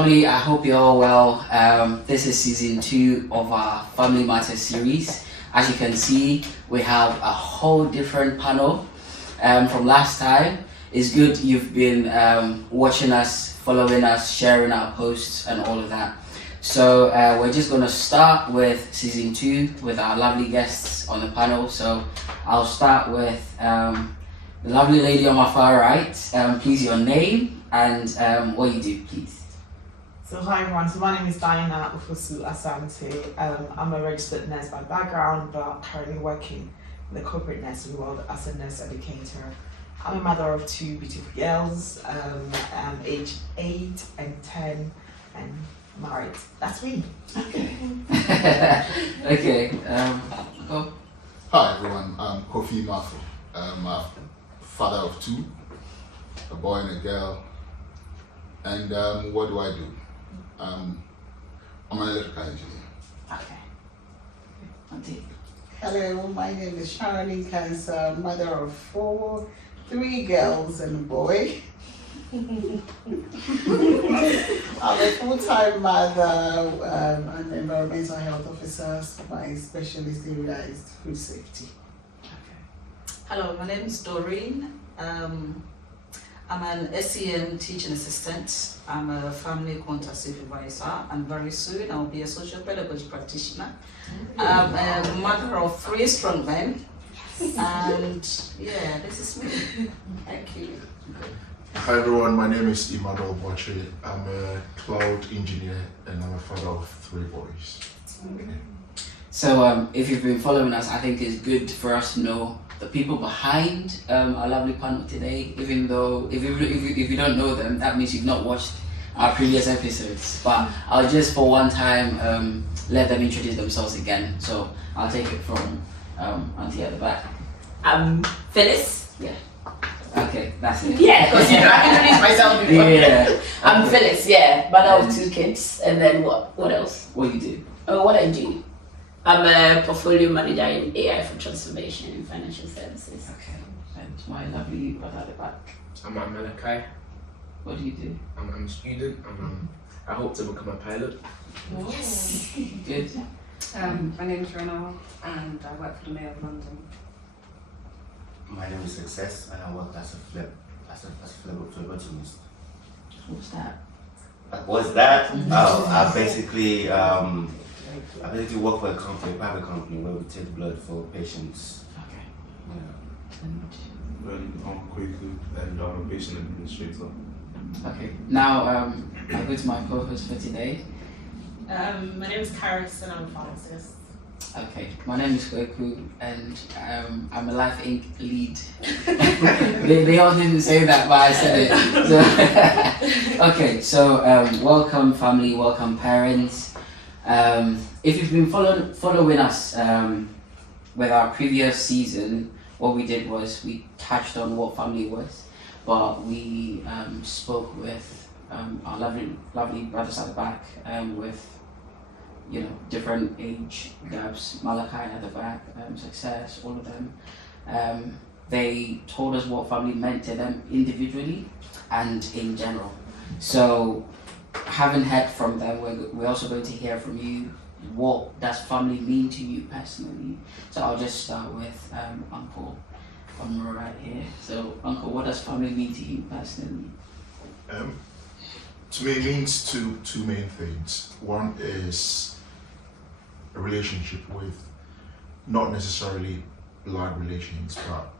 family, I hope you're all well. This is season 2 of our Family Matters series. As you can see, we have a whole different panel from last time. It's good you've been watching us, following us, sharing our posts and all of that. So we're just going to start with season 2 with our lovely guests on the panel. So I'll start with the lovely lady on my far right. Please, your name and what you do, please. So hi everyone, so my name is Diana Ufosu Asante. I'm a registered nurse by background, but currently working in the corporate nursing world as a nurse educator. I'm a mother of 2 beautiful girls, aged 8 and 10, and married. That's me. Okay. Okay. Go. Hi everyone, I'm Kofi Mafu. I'm a father of 2, a boy and a girl. And what do I do? I'm an electrical engineer. Okay. Hello, my name is Sharon Inkansa, mother of 4, 3 girls and a boy. I'm a full-time mother and environmental health officer. My specialist area is food safety. Hello, my name is Doreen. I'm an SEM teaching assistant. I'm a family contact supervisor, and very soon I'll be a social pedagogy practitioner. I'm a mother of 3 strong men, and yeah, this is me. Thank you. Hi everyone, my name is Emmanuel Boche. I'm a cloud engineer and I'm a father of 3 boys. Okay. So if you've been following us, I think it's good for us to know the people behind our lovely panel today. Even though if you don't know them, that means you've not watched our previous episodes. But I'll just for one time let them introduce themselves again. So I'll take it from Auntie at the back. I'm Phyllis. Yeah. Okay, that's it. Yeah, because I introduced myself before. Yeah. I'm Phyllis, yeah, mother of 2 kids. And then what else? What you do? What I do? I'm a portfolio manager in AI for transformation in financial services. Okay. And my lovely brother at the back. I'm Malachi. What do you do? I'm a student. I hope to become a pilot. Yes. Good. My name is Renal and I work for the Mayor of London. My name is Success and I work as a phlebotomist. What's that? What's that? Oh, I basically work for a private company where we take blood for patients. Okay. Yeah. I'm Kweku and I'm a patient administrator. Okay. Now I'll go to my co-host for today. My name is Karis and I'm a pharmacist. Okay, my name is Kweku and I'm a Life Inc. lead. they all didn't say that, but I said it. So, okay, so welcome family, welcome parents. If you've been following us with our previous season, what we did was we touched on what family was, but we spoke with our lovely brothers at the back with different age gaps, Malachi at the back, Success, all of them. They told us what family meant to them individually and in general. So having heard from them, we're also going to hear from you. What does family mean to you personally? So I'll just start with Uncle on the right here. So Uncle, what does family mean to you personally? To me it means two main things. One is a relationship with not necessarily blood relations, but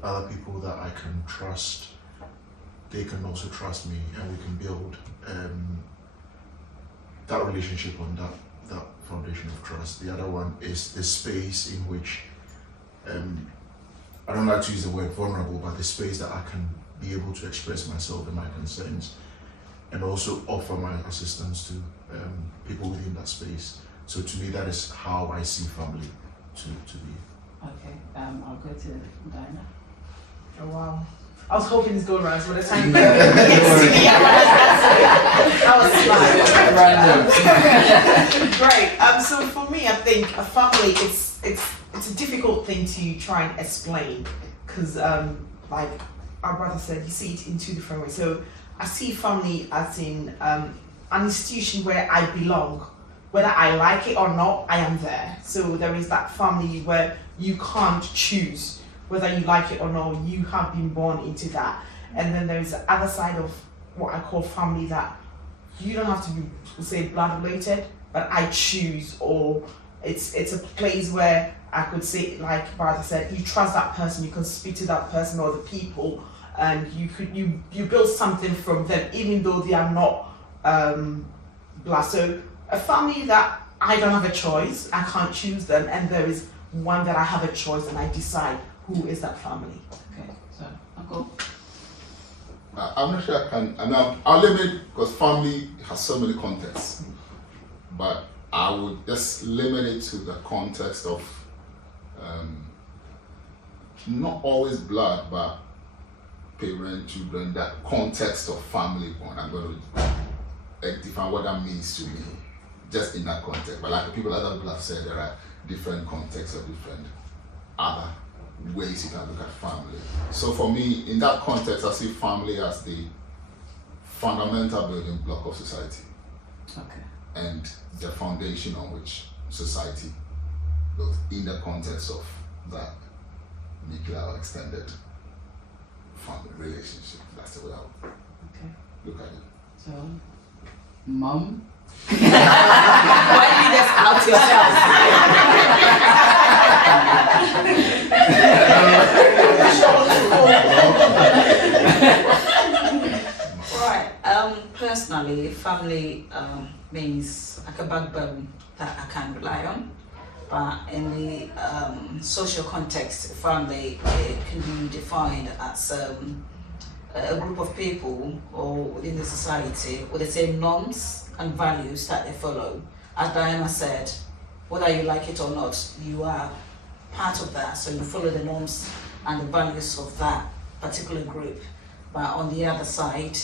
other people that I can trust. They can also trust me, and we can build that relationship on that foundation of trust. The other one is the space in which I don't like to use the word vulnerable, but the space that I can be able to express myself and my concerns, and also offer my assistance to people within that space. So to me, that is how I see family to be. Okay, I'll go to Diana. Oh wow. I was hoping it's going right, but it's time. Right. So for me, I think a family it's a difficult thing to try and explain because like our brother said, you see it in 2 different ways. So I see family as in an institution where I belong. Whether I like it or not, I am there. So there is that family where you can't choose whether you like it or not. You have been born into that. And then there is the other side of what I call family that you don't have to be, say, blood related, but I choose, or it's a place where I could say, like Bartha said, you trust that person, you can speak to that person or the people, and you build something from them, even though they are not blood. So a family that I don't have a choice, I can't choose them, and there is one that I have a choice, and I decide who is that family. Okay, so Uncle. I'm not sure I can, and I'll limit because family has so many contexts, but I would just limit it to the context of not always blood, but parent, children, that context of family bond. I'm going to define what that means to me, just in that context. But like other people have said, there are different contexts or different other ways you can look at family. So for me, in that context, I see family as the fundamental building block of society. Okay. And the foundation on which society built in the context of that nuclear or extended family relationship. That's the way I would look at it. So, Mom? Why did you just out yourself? Right. Personally, family means like a backbone that I can rely on. But in the social context, family can be defined as a group of people or within the society with the same norms and values that they follow. As Diana said, whether you like it or not, you are part of that, so you follow the norms and the values of that particular group. But on the other side,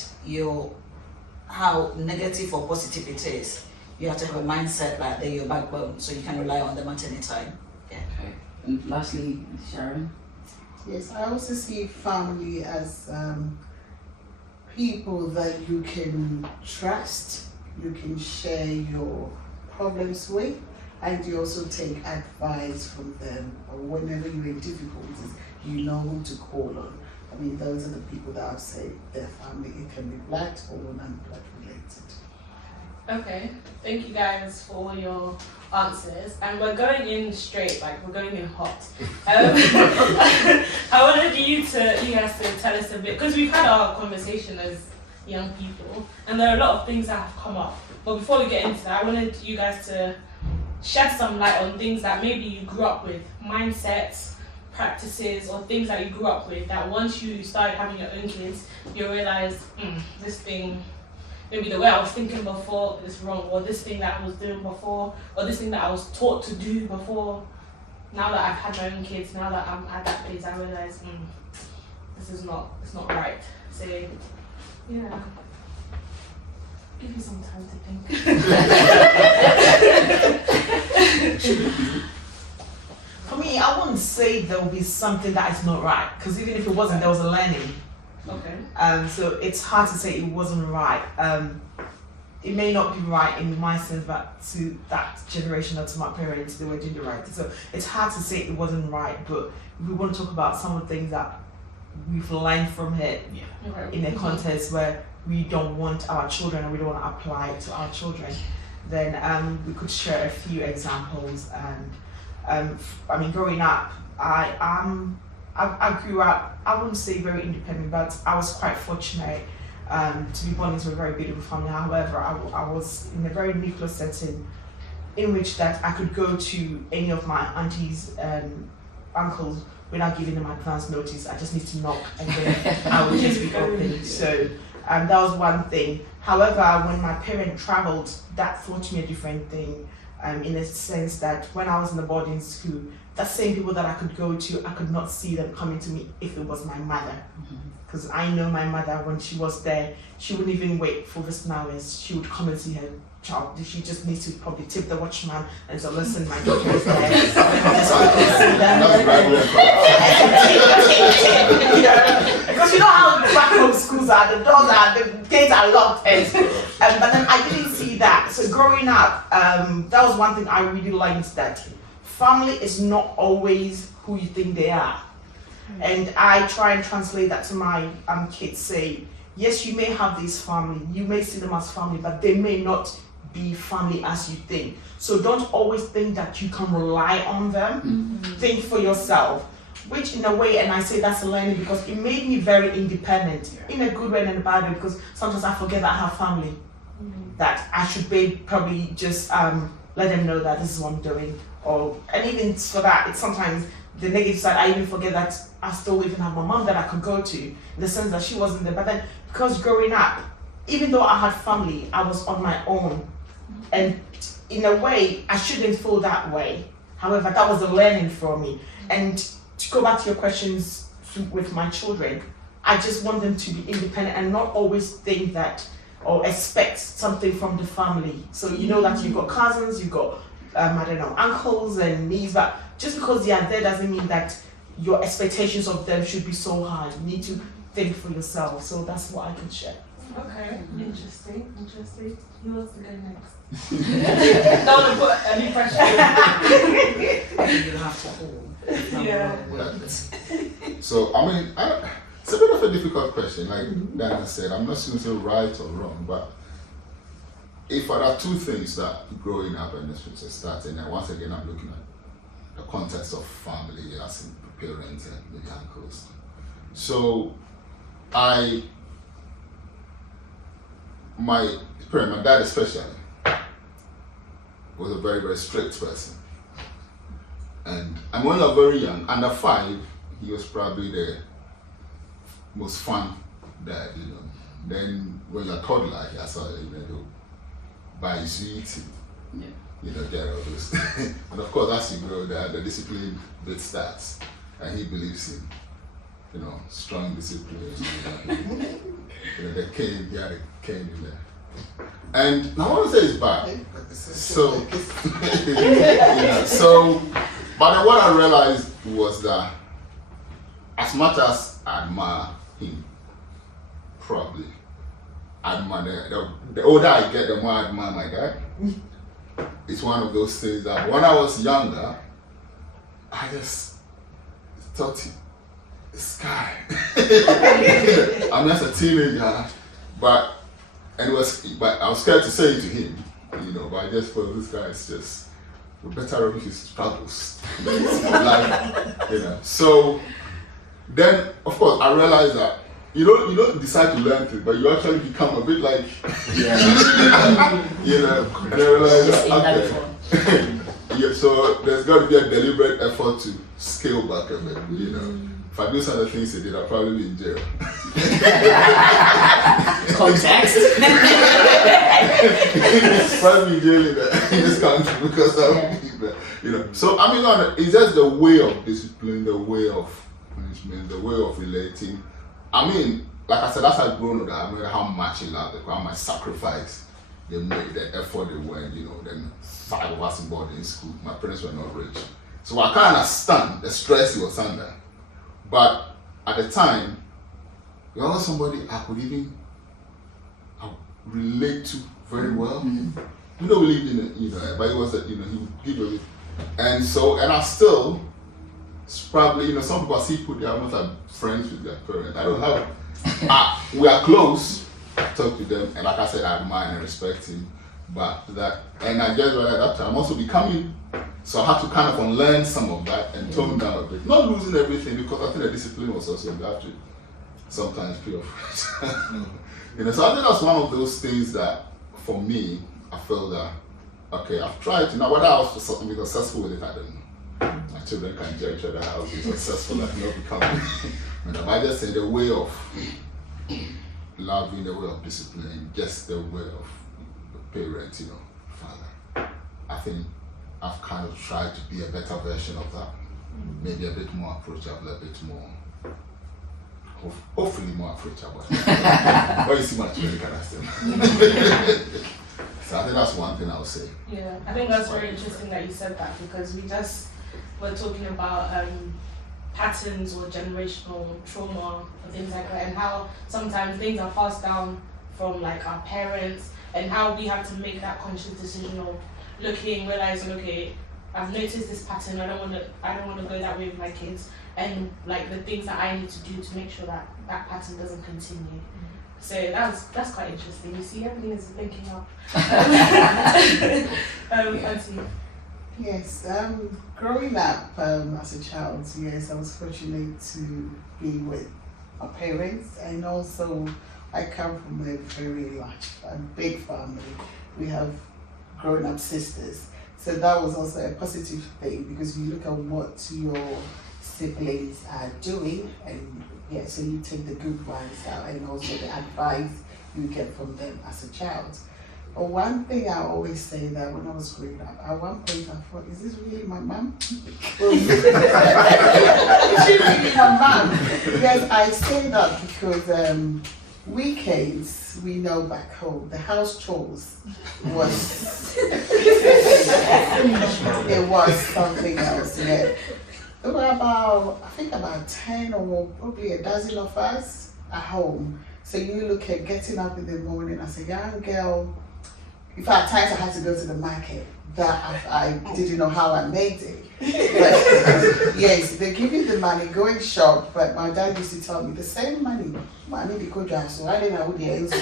how negative or positive it is, you have to have a mindset like they're your backbone, so you can rely on them at any time. Yeah. Okay. And lastly, Sharon? Yes, I also see family as people that you can trust, you can share your problems with, and you also take advice from them, or whenever you're in difficulties, you know who to call on. I mean, those are the people that I've said their family. It can be blood or non-blood related. Okay, thank you guys for all your answers, and we're going in straight, like we're going in hot. I wanted you guys to tell us a bit, because we've had our conversation as young people, and there are a lot of things that have come up. But before we get into that, I wanted you guys to shed some light on things that maybe you grew up with, mindsets, practices, or things that you grew up with that once you started having your own kids, you realized, this thing, maybe the way I was thinking before is wrong, or this thing that I was doing before, or this thing that I was taught to do before. Now that I've had my own kids, now that I'm at that place, I realize this is not, it's not right. So yeah, give you some time to think. For me, I wouldn't say there will be something that is not right, because even if it wasn't, there was a learning. Okay. So it's hard to say it wasn't right. It may not be right in my sense, but to that generation or to my parents, they were doing the right thing. So it's hard to say it wasn't right, but if we want to talk about some of the things that we've learned from it in a context where we don't want our children and we don't want to apply it to our children, then we could share a few examples. And I mean, growing up, I grew up, I wouldn't say very independent, but I was quite fortunate to be born into a very beautiful family. However, I was in a very nuclear setting in which that I could go to any of my aunties and uncles without giving them advance notice. I just need to knock and then I would just be open. So that was one thing. However, when my parent traveled, that taught me a different thing. In a sense that when I was in the boarding school, the same people that I could go to, I could not see them coming to me if it was my mother. Because I know my mother, when she was there, she wouldn't even wait for visiting hours. She would come and see her child. She just needs to probably tip the watchman and say, listen, my daughter is there. Because you know how back home schools rooms are, the doors are, the gates are locked, and but then I didn't see that. So growing up, that was one thing I really learned, that family is not always who you think they are. And I try and translate that to my kids. Say, yes, you may have this family, you may see them as family, but they may not be family as you think. So don't always think that you can rely on them. Think for yourself. Which in a way, and I say that's a learning because it made me very independent, in a good way and in a bad way, because sometimes I forget that I have family. That I should probably just let them know that this is what I'm doing. And even for that, it's sometimes the negative side, I even forget that I still even have my mom that I could go to, in the sense that she wasn't there. But then, because growing up, even though I had family, I was on my own. And in a way, I shouldn't feel that way. However, that was a learning for me. And to go back to your questions with my children, I just want them to be independent and not always think that or expect something from the family. So you know that you've got cousins, you've got, I don't know, uncles and nieces, but just because they are there doesn't mean that your expectations of them should be so high. You need to think for yourself. So that's what I can share. Okay, interesting. Who wants to go next? Don't want to put any pressure. You have to hold. Yeah. So, I mean, it's a bit of a difficult question. Like Dana said, I'm not going to say right or wrong, but if there are two things that growing up and this was starting, and once again, I'm looking at the context of family, as in parents and maybe uncles. So, my parent, my dad especially, was a very, very strict person. And when you're very young, under 5, he was probably the most fun dad, you know. Then when you're a toddler, he has to buy you sweets, you know, get all those. And of course, as you grow, the discipline bit starts. And he believes in, you know, strong discipline. You know, the cane, he had a cane in there. And I want to say it's bad. So, but then what I realized was that as much as I admire him, probably admire the older I get, the more I admire my dad. It's one of those things that when I was younger, I just thought this guy. I mean, as a teenager, but I was scared to say it to him, you know. But I just thought this guy is just, we better off his struggles, like, you know. So then, of course, I realized that you don't decide to learn things, but you actually become a bit like, you know. And I realized that, okay. Yeah, so there's got to be a deliberate effort to scale back a bit, you know. If I do some of the things he did, I'll probably be in jail. Context. Probably in jail in this country because of people, you know. So I mean, it's just the way of discipline, the way of punishment, the way of relating. I mean, like I said, as I've grown older, I mean how much he loved it, how much sacrifice they made, the effort they went, you know. Then 5 of us in boarding school. My parents were not rich, so I can't understand the stress he was under. But at the time, he was somebody I could even relate to very well. We don't believe in it, you know, but it was that, you know, he would give it. And I still, probably, you know, some people see people, they are not like friends with their parents. I don't have, we are close, I talk to them, and like I said, I admire and respect him. But and I guess right at that time, I'm also becoming, so I had to kind of unlearn some of that and tone down a bit. Not losing everything, because I think the discipline was also, you have to sometimes pay off. You know, so I think that's one of those things that, for me, I feel that, okay, I've tried to, now whether I was successful with it, I don't know. My children can judge whether I was successful and not becoming. But I just say the way of loving, the way of discipline, just the way of the parent, you know, father. I think I've kind of tried to be a better version of that. Maybe a bit more approachable, a bit more, hopefully more approachable. But you see much really can I say. So I think that's one thing I would say. Yeah, I think that's very interesting that you said that, because we just were talking about patterns or generational trauma or things like that, and how sometimes things are passed down from like our parents, and how we have to make that conscious decision of realizing, okay, I've noticed this pattern. I don't want to go that way with my kids, and like the things that I need to do to make sure that that pattern doesn't continue. So that's quite interesting. You see, everything is linking up. Auntie. Yes, growing up as a child, yes, I was fortunate to be with my parents, and also I come from a very large, big family. We have grown-up sisters, so that was also a positive thing, because you look at what your siblings are doing, and yeah, so you take the good ones out, and also the advice you get from them as a child. But one thing I always say that when I was growing up, at one point I thought, is this really my mom? Is she really my mom? Yes, I say that because weekends, we know back home, the house chores was, it was something else, yeah. There were I think about 10 or probably a dozen of us at home. So you look at getting up in the morning as a young girl. In fact, at times I had to go to the market. That I didn't know how I made it. But yes, they give you the money, go and shop. But my dad used to tell me the same money they could drive. So I didn't know who the ends.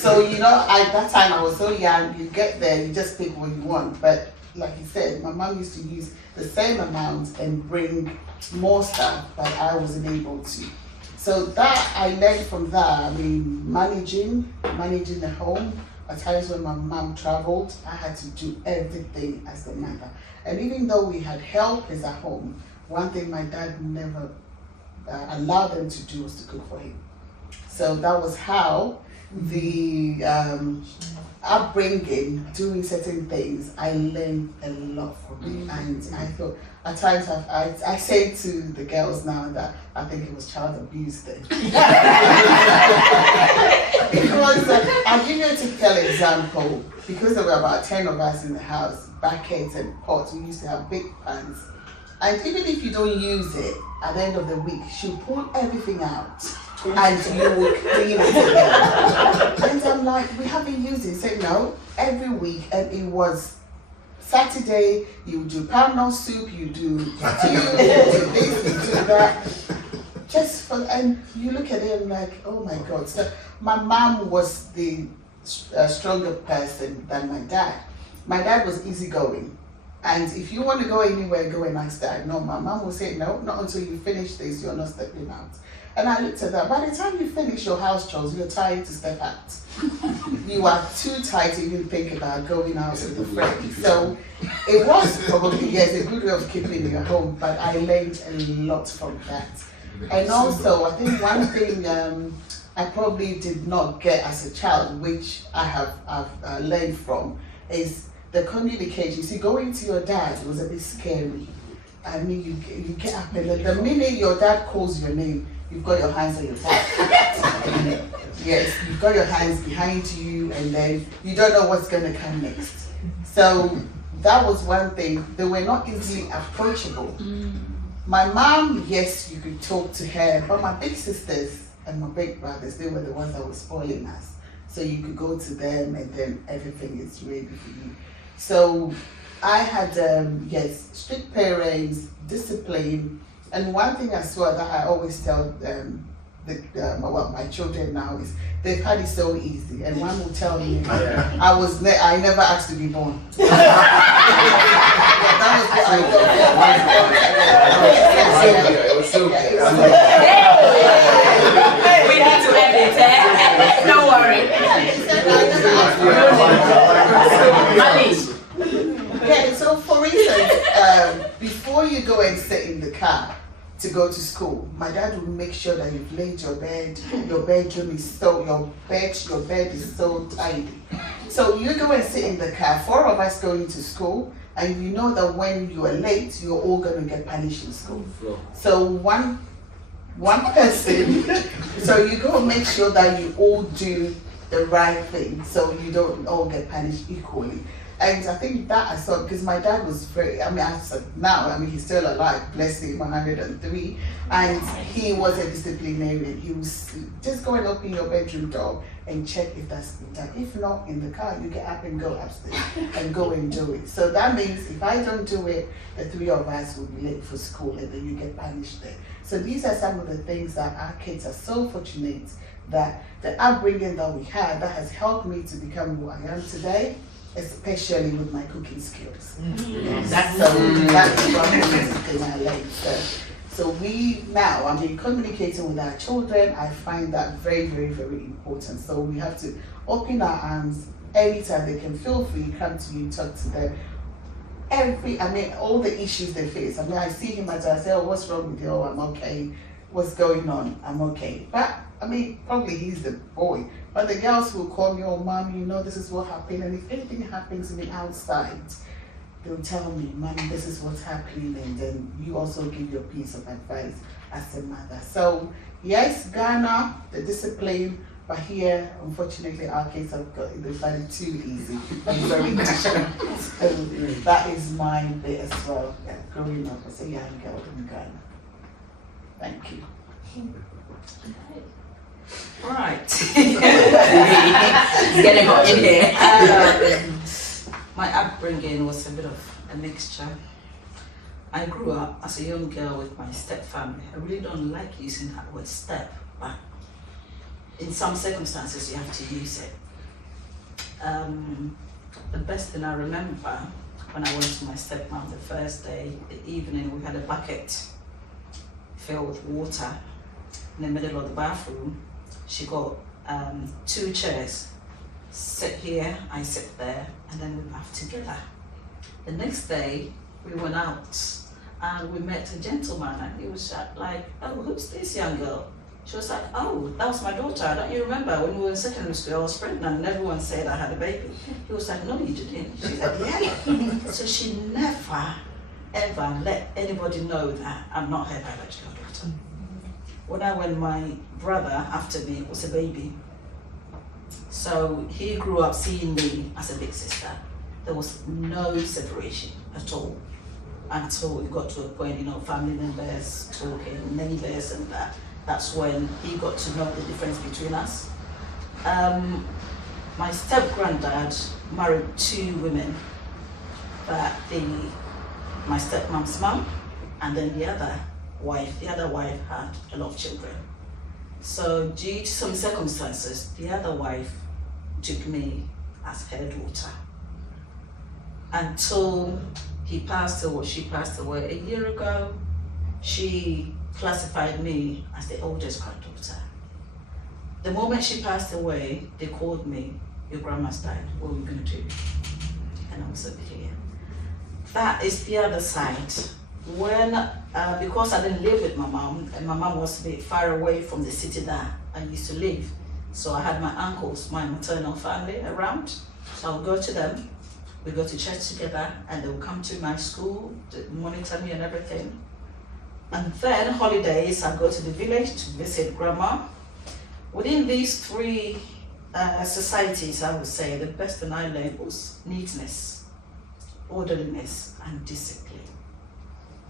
So you know, at that time I was so young. You get there, you just pick what you want. But like you said, my mom used to use the same amount and bring more stuff, but I wasn't able to. So that I learned from that. I mean, managing the home. At times when my mom traveled, I had to do everything as the mother. And even though we had helpers at home, one thing my dad never allowed them to do was to cook for him. So that was how the upbringing, doing certain things, I learned a lot from it. And I thought, at times I say to the girls now that I think it was child abuse then. Because I'll give you a typical example. Because there were about 10 of us in the house, buckets and pots, we used to have big pans. And even if you don't use it, at the end of the week, she'll pull everything out and you will clean it again. And I'm like, we haven't used it. Say no, every week. And it was Saturday, you do palm soup, you do stew, you do this, you do that. Just for, and you look at it and like, oh my God. So my mom was the stronger person than my dad. My dad was easygoing. And if you want to go anywhere, go and ask dad. No, my mom will say, no, not until you finish this, you're not stepping out. And I looked at that. By the time you finish your house chores, you're tired to step out. You are too tired to even think about going out with a friend. So it was probably, yes, a good way of keeping your home, but I learned a lot from that. And also, I think one thing I probably did not get as a child, which I've learned from, is the communication. See, going to your dad was a bit scary. I mean, you get up and the minute your dad calls your name, you've got your hands on your back. Yes, you've got your hands behind you, and then you don't know what's going to come next. So that was one thing. They were not easily approachable. My mom, yes, you could talk to her, but my big sisters and my big brothers, they were the ones that were spoiling us. So you could go to them and then everything is ready for you. So I had, yes, strict parents, discipline, and one thing as well that I always tell my children now is they've had it so easy. And one will tell me, I never asked to be born. That was what It was so good. We need to edit it. Don't worry. Yeah, so for instance, before you go and sit in the car to go to school, my dad will make sure that you've laid your bed, your bedroom is so, your bed is so tidy. So you go and sit in the car, 4 of us going to school, and you know that when you are late, you're all going to get punished in school. So one person, so you go and make sure that you all do the right thing, so you don't all get punished equally. And I think that I saw, because my dad was very, I mean, he's still alive, bless him, 103, and he was a disciplinarian. He was just go and open your bedroom door and check if that's been done. If not, in the car, you get up and go upstairs and go and do it. So that means if I don't do it, the three of us will be late for school and then you get punished there. So these are some of the things that our kids are so fortunate that the upbringing that we had that has helped me to become who I am today, especially with my cooking skills. That's one thing I like. So we now, I mean, communicating with our children, I find that very, very, very important. So we have to open our arms anytime they can feel free, come to you, talk to them. All the issues they face. I mean, I see him as I say, oh, what's wrong with you? Oh, I'm okay. What's going on? I'm okay. But I mean, probably he's the boy. But the girls will call me, oh, mom, you know, this is what happened. And if anything happens to me outside, they'll tell me, mommy, this is what's happening. And then you also give your piece of advice as a mother. So yes, Ghana, the discipline, but here, unfortunately, our kids have they find it too easy and very national. So that is my bit as well. Yeah, growing up as a young girl in Ghana. Thank you. Right. Getting hot in here. My upbringing was a bit of a mixture. I grew up as a young girl with my step family. I really don't like using that word step, but in some circumstances you have to use it. The best thing I remember when I went to my stepmom the first day, the evening, we had a bucket filled with water in the middle of the bathroom. She got 2 chairs. Sit here, I sit there, and then we bath together. The next day, we went out and we met a gentleman, and he was like, oh, who's this young girl? She was like, oh, that was my daughter. Don't you remember when we were in secondary school, I was pregnant and everyone said I had a baby? He was like, no, you didn't. She said, yeah. So she never, ever let anybody know that I'm not her biological daughter. When my brother after me was a baby, so he grew up seeing me as a big sister. There was no separation at all until it got to a point, family members talking, neighbors and that. That's when he got to know the difference between us. My step-granddad married 2 women, but my stepmom's mom and then the other wife had a lot of children. So due to some circumstances, the other wife took me as her daughter. Until she passed away a year ago, she classified me as the oldest granddaughter. The moment she passed away, they called me, your grandma's died, what are we going to do? And I was okay. That is the other side. Because I didn't live with my mom, and my mom was a bit far away from the city that I used to live, so I had my uncles, my maternal family around, so I would go to them, we go to church together, and they would come to my school, to monitor me and everything. And then holidays, I go to the village to visit grandma. Within these 3 societies, I would say the best thing I learned was neatness, orderliness, and discipline.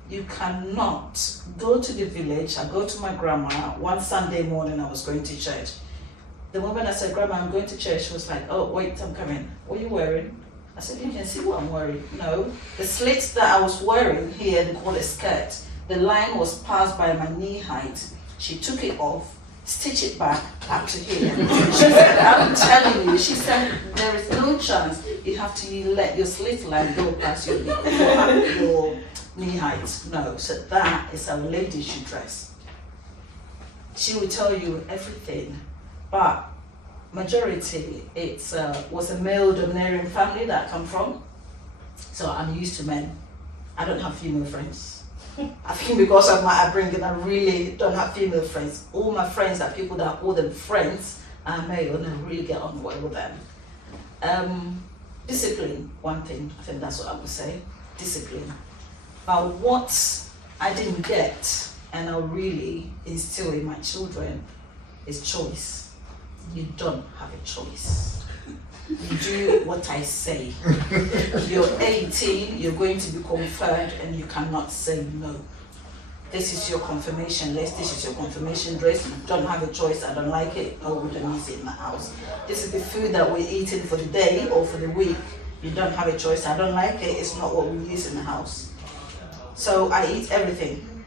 You cannot go to the village. I go to my grandma. One Sunday morning, I was going to church. The moment I said, Grandma, I'm going to church, she was like, oh, wait, I'm coming. What are you wearing? I said, you can see what I'm wearing. No, the slits that I was wearing here, they call it skirt. The line was passed by my knee height. She took it off, stitched it back up to here. She said, I'm telling you, she said, there is no chance you have to let your slit line go past your knee height. No, so that is how ladies should dress. She will tell you everything, but majority, it was a male domineering family that I come from, so I'm used to men. I don't have female friends. I think because of my upbringing, I really don't have female friends. All my friends are people that call them friends are male, and I really get on well with them. Discipline, one thing, I think that's what I would say, discipline. But what I didn't get, and I really instill in my children, is choice. You don't have a choice. You do what I say. You're 18, you're going to be confirmed, and you cannot say no. This is your confirmation list, this is your confirmation dress, you don't have a choice, I don't like it, no, we don't use it in my house. This is the food that we're eating for the day or for the week, you don't have a choice, I don't like it, it's not what we use in the house. So I eat everything,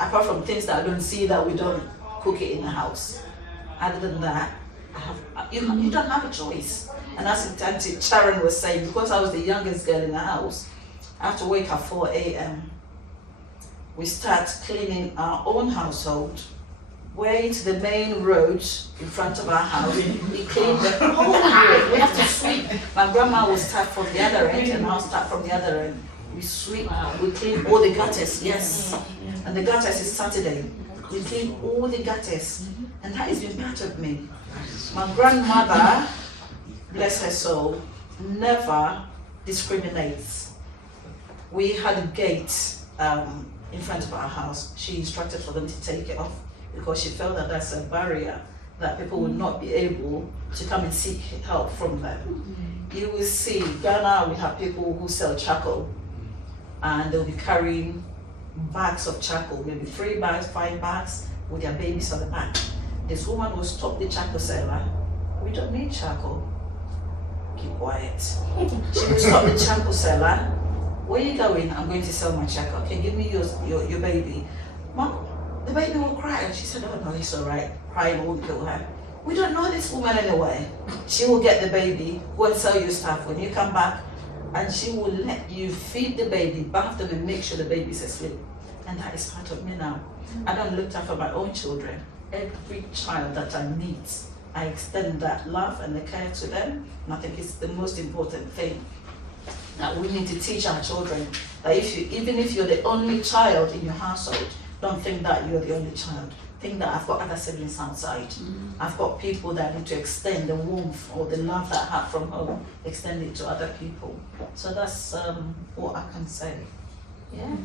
apart from things that I don't see that we don't cook it in the house. Other than that, you don't have a choice. And as Auntie Sharon was saying, because I was the youngest girl in the house, I have to wake at 4 a.m. We start cleaning our own household, way to the main road in front of our house. We clean the whole road. We have to sweep. My grandma will start from the other end and I'll start from the other end. We sweep, we clean all the gutters, yes. And the gutters is Saturday. We clean all the gutters. And that has been part of me. My grandmother, bless her soul, never discriminates. We had a gate in front of our house. She instructed for them to take it off because she felt that that's a barrier that people would not be able to come and seek help from them. You will see, Ghana, we have people who sell charcoal and they'll be carrying bags of charcoal, maybe 3 bags, 5 bags with their babies on the back. This woman will stop the charcoal seller. We don't need charcoal. Keep quiet. She will stop the charcoal seller. Where are you going? I'm going to sell my charcoal. Okay, give me your baby. Mom, the baby will cry. And she said, oh no, it's all right. Crying won't kill her. We don't know this woman anyway. She will get the baby, go and sell your stuff. When you come back, and she will let you feed the baby, bath them and make sure the baby's asleep. And that is part of me now. I don't look after my own children. Every child that I meet, I extend that love and the care to them. And I think it's the most important thing that we need to teach our children. That even if you're the only child in your household, don't think that you're the only child. Think that I've got other siblings outside. I've got people that need to extend the warmth or the love that I have from home, extend it to other people. So that's what I can say. Yeah.